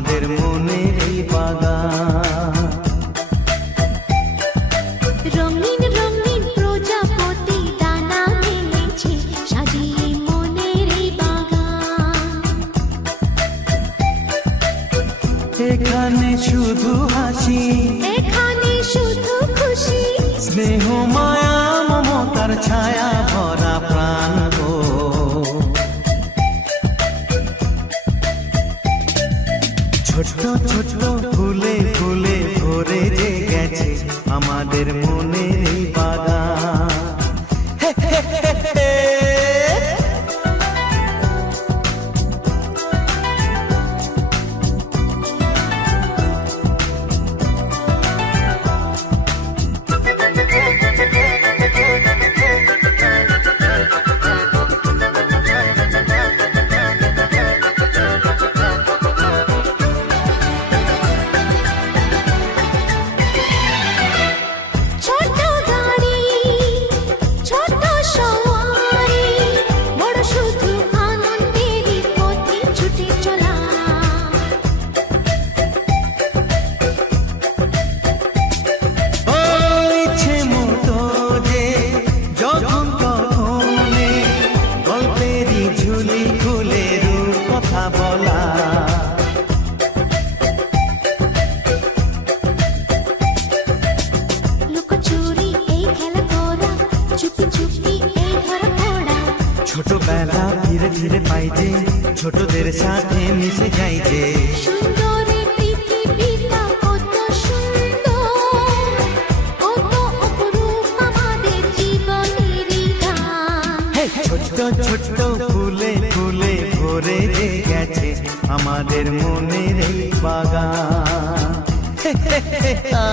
আমাদের মনের এই বাগান। রঙিন রঙিন প্রজাপতি ডানা মেলেছে, সাজিয়ে মনের এই বাগান। এখানে শুধু হাসি, এখানে শুধু খুশি, স্নেহ মায়া মমতার ছায়া ভরা প্রাণ গো। ছোট ছোট ফুলে ফুলে ভরে যে গেছে আমাদের মনের এই বাগান। হে হে হে হে। ছোট গাড়ি ছোট সওয়ারি, বড় শুধু আনন্দেরই পথে ছুটে চলা। ও ইচ্ছে মতো যে যখন তখনে গল্পেরই ঝুলি খুলে রূপ কথা বলা। লুকোচুরি এই খেলা করা, চুপি চুপি এই ধরা পড়া। ছোটবেলা ধীরে ধীরে পাই যে ছোটদের সাথে মিশে যাই যে। সুন্দরী পৃথিবীটা কত সুন্দর, কত অপরূপ আমাদের জীবনেরই গান। ছোট ছোট ফুলে ফুলে ভরে যে গেছে আমাদের মনের এই বাগান। হে হে হে আ।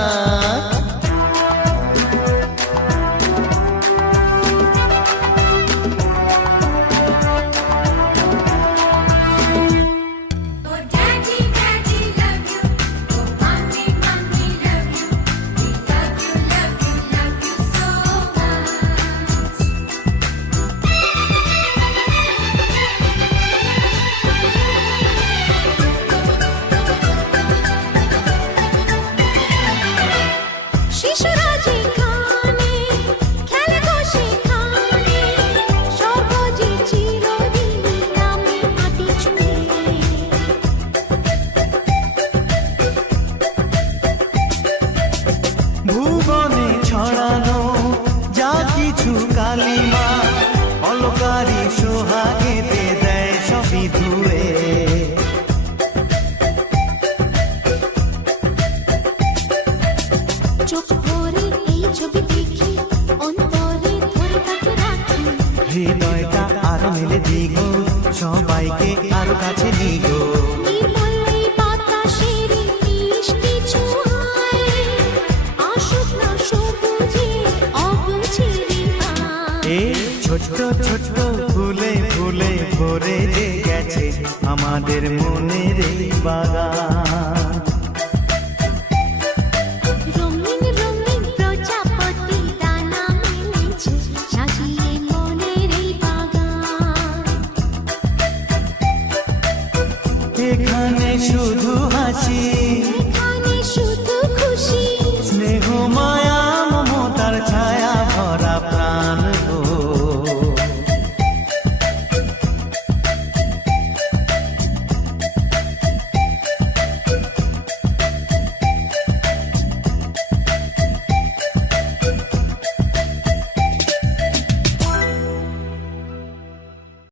Oh daddy daddy love you, oh mommy mommy love you, we love you love you love you so much. শিশুরা যেখানে খেলে গো সেখানে, সবুজে চিরদিনই নামে মাটি ছুঁয়ে। ভুবনে ছড়ানো যা কিছু কালিমা, অলকারি সোহাগেতে দেয় সবই ধুয়ে। চোখ ভরে এই ছবি দেখি, অন্তরে ধরে তাকে রাখি। হৃদয়টা আরো মেলে দিগো, সবাইকে আরো কাছে নিগো। নির্মল এই বাতাসেরই মিষ্টি ছোঁয়ায়, আসুক না সবুজে অগুছিরি গান। এই ছোট ছোট ফুলে ফুলে ভরে যে গেছে আমাদের মনের এই বাগান।